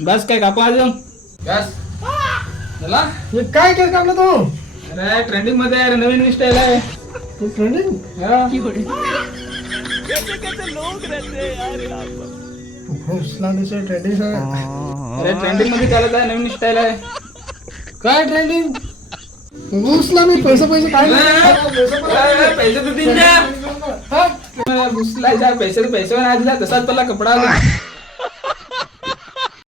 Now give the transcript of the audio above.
बस काय कापू अजून बस चला. हे काय केस कापला तू? अरे ट्रेंडिंग मध्ये आहे रे, नवीन स्टाईल आहे. ट्रेंडिंग हा. ट्रेंडिंग अरे ट्रेंडिंग मध्ये चालत आहे, नवीन स्टाईल आहे. काय ट्रेंडिंग? घुसला मी पैसे काय पैसे तर तीन द्या. घुसला पैसे पैसे पण आज दिला तसाच पडला कपडा.